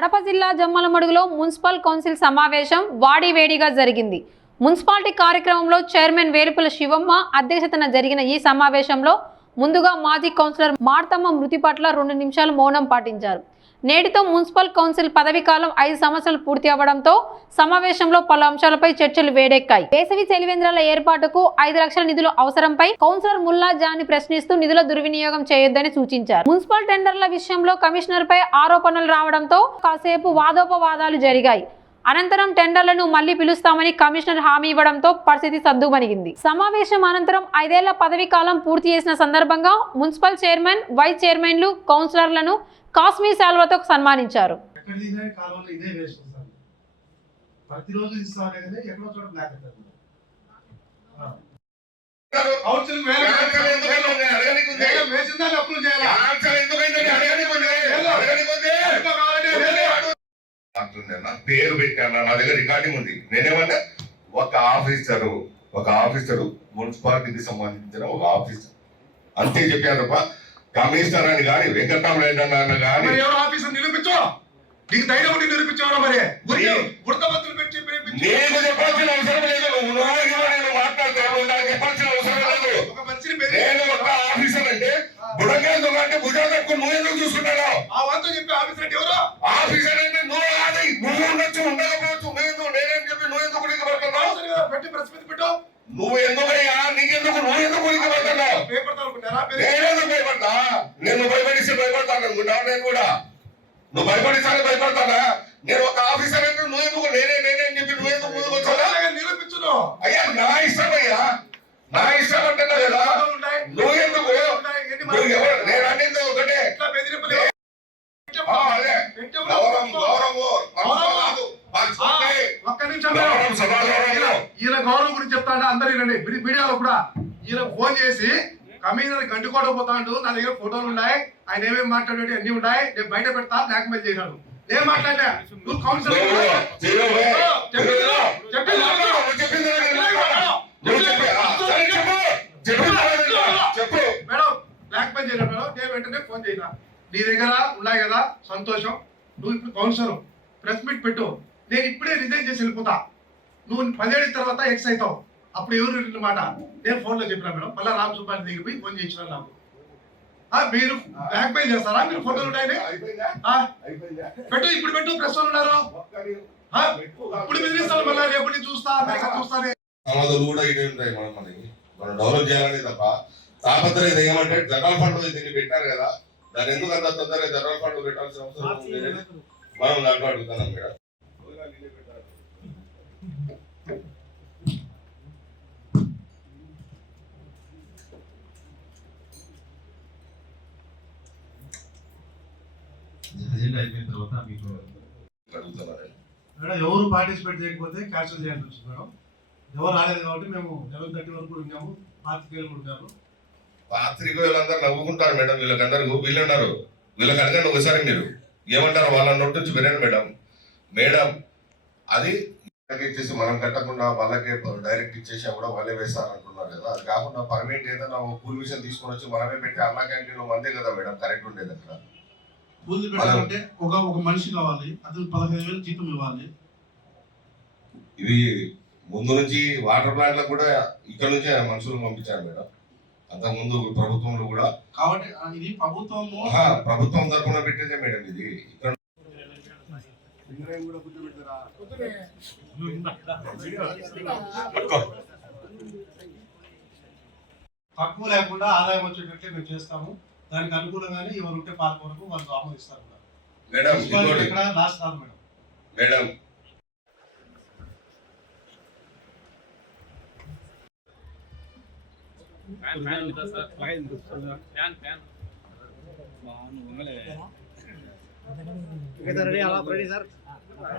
కడప జిల్లా జమ్మలమడుగులో municipal council సమావేశం వాడివేడిగా జరిగింది. మున్సిపాలిటీ కార్యక్రమంలో చైర్మన్ వేలుపుల శివమ్మ అధ్యక్షతన జరిగిన ఈ సమావేశంలో ముందుగా మాజీ కౌన్సిలర్ మార్తమ్మ మృతి పట్ల 2 నిమిషాలు మౌనం పాటించారు. నేటితో మున్సిపల్ కౌన్సిల్ పదవీకాలం 5 సంవత్సరాలు పూర్తి అవ్వడంతో సమావేశంలో పలు అంశాలపై చర్చలు వేడెక్కాయి. వేసవి చలివేంద్రాల ఏర్పాటుకు 5 లక్షల నిధుల అవసరంపై కౌన్సిలర్ ముల్లా జాని ప్రశ్నిస్తూ నిధుల దుర్వినియోగం చేయొద్దని సూచించారు. మున్సిపల్ టెండర్ల విషయంలో కమిషనర్ పై ఆరోపణలు రావడంతో కాసేపు వాదోపవాదాలు జరిగాయి. అనంతరం టెండర్లను మళ్లీ పిలుస్తామని కమిషనర్ హామీ ఇవ్వడంతో పరిస్థితి సద్దుమణిగింది. సమావేశం అనంతరం 5 ఏళ్ల పదవీ కాలం పూర్తి చేసిన సందర్భంగా మున్సిపల్ చైర్మన్, వైస్ చైర్మన్లు, కౌన్సిలర్లను కాశ్మీర్ శాల్వాతో సన్మానించారు. పేరు పెట్టాను, నా దగ్గర రికార్డింగ్ ఉంది. నేనేమన్నా ఒక ఆఫీసరు మున్సిపాలిటీకి సంబంధించిన ఒక ఆఫీసర్ అంతే చెప్పాను తప్ప కమిషనర్ అని కానీ వెంకటరామరెడ్డి అన్న కానీ ఆఫీసర్ నిరూపించు. నీకు ధైర్యం ఉండి నిరూపించావు. మరి నేను చెప్పాల్సిన అవసరం లేదు. నేను మాట్లాడతాను, నాకు చెప్పాల్సిన అవసరం లేదు. నేను ఒక ఆఫీసర్ అంటే బుడంగా అంటే భుజాలు కట్టుకుని నువ్వు ఎందుకు చూసుకుంటావు? ఆ వంతు చెప్పి ఆఫీసర్ అంటే ఎవరు? ఆఫీసర్ అంటే నువ్వు కాదు, నువ్వు ఉండొచ్చు, ఉండకపోవచ్చు. నేనేం చెప్పి నువ్వు ఎందుకు ఉనికిపడుతున్నావు? పెట్టి ప్రెస్ మీద పెట్టు. నువ్వు ఎందుకయ్యా, నీకెందుకు, నువ్వు ఎందుకు ఉనికిపడుతున్నావు? నేనెందుకు భయపడతా? నేను భయపడిస్తే భయపడతాను అనుకుంటావు. నేను కూడా నువ్వు భయపడిస్తానే భయపడతానా? నేను ఒక ఆఫీసర్ అంటే నువ్వు ఎందుకు నేనేం చెప్పి నువ్వు ఎందుకు ముందుకు వచ్చావు? నిరూపించు. అయ్యా నా ఇష్టం, అయ్యా నా ఇష్టం అంటున్నా కదా. నువ్వు ఎందుకు నేను అనేది ఒకటే, ఈయన గౌరవం గురించి చెప్తాంటే అందరు వినండి. మీడియాలో కూడా ఈయన ఫోన్ చేసి కమిషనర్ గంటుకోవడం నా దగ్గర ఫోటోలు ఉన్నాయి, ఆయన ఏమేమి మాట్లాడే అన్ని ఉన్నాయి, నేను బయట పెడతా బ్లాక్మెయిల్ చేశాను. నేను మాట్లాడా నువ్వు కౌన్సిలర్ మేడం బ్లాక్మెయిల్ చేయడం మేడం. నేను వెంటనే ఫోన్ చేసినా, నీ దగ్గర ఉన్నాయి కదా సంతోషం, నువ్వు ఇప్పుడు కౌన్సిలర్ ప్రెస్ మీట్ పెట్టు, నేను ఇప్పుడే రిజైన్ చేసి వెళ్ళిపోతా, నువ్వు 10 ఏళ్ళ తర్వాత ఎక్స్ అవుతావు. అప్పుడు ఎవరు మాట నేను ఫోన్లో చెప్పినా మేడం. మళ్ళీ రామ్ సుబ్బాని దగ్గర పోయి ఫోన్ చేయించిన నాకు. మీరు బ్లాక్ మెయిల్ చేస్తారా? మీరు ఫోటోలు ఉంటాయని పెట్టు, ఇప్పుడు పెట్టు, ప్రెస్ వాళ్ళు ఉన్నారు, ఇప్పుడు బెదిరిస్తాను. మళ్ళీ రేపటి చూస్తానే కూడా ఇదే ఉంటాయి. మనం డెవలప్ చేయాలని తప్ప తాపత్రయం ఏమంటే జనరల్ ఫండ్ దీన్ని పెట్టారు కదా, దాన్ని ఎందుకు అంత తొందరగా జనరల్ ఫండ్ పెట్టాల్సిన అవసరం లేదని మనం నాకు అడుగుతున్నాం మేడం. అయిపోయిన తర్వాత మీకు ఎవరు పార్టిసిపేట్ చేయకపోతే క్యాన్సిల్ చేయాల్సి వచ్చింది మేడం. ఎవరు రాలేదు కాబట్టి మేము 11:30 వరకు ఉన్నాము. పాత్రికేయులు ఉంటారు, పాత్రికేయులందరూ నవ్వుకుంటారు మేడం. వీళ్ళు ఉన్నారు, వీళ్ళకి అడగండి ఒకసారి, మీరు ఏమంటారు వాళ్ళ నోటి నుంచి వినండి మేడం. మేడం అది ఇచ్చేసి మనం కట్టకుండా వాళ్ళకే డైరెక్ట్ ఇచ్చేసా కూడా వాళ్ళే వేస్తారు అంటున్నారు కదా. అది కాకుండా పర్మనెంట్ ఏదైనా కూల్ మిషన్ తీసుకొని వచ్చి మనమే పెట్టి అన్నా క్యాంటీన్లో మందే కదా మేడం కరెక్ట్ ఉండేది. అక్కడ కూలి పెట్టాలంటే ఒక మనిషి కావాలి, అతను 15,000 జీతం ఇవ్వాలి. ఇవి ముందు నుంచి వాటర్ ప్లాంట్ కూడా ఇక్కడ నుంచే మనుషులు పంపించారు మేడం. అంతకు ముందు ప్రభుత్వంలో కూడా కాబట్టి ఇది ప్రభుత్వం తరఫున పెట్టేదే మేడం. ఇది ఇక్కడ తక్కువ లేకుండా ఆదాయం వచ్చేటట్లే మేము చేస్తాము. దానికి అనుకూలంగానే ఎవరు ఉంటే పాలక వరకు వాళ్ళు ఆమోదిస్తారు మేడం. ఇక్కడ లాస్ట్ రాదు మేడం. Madam fan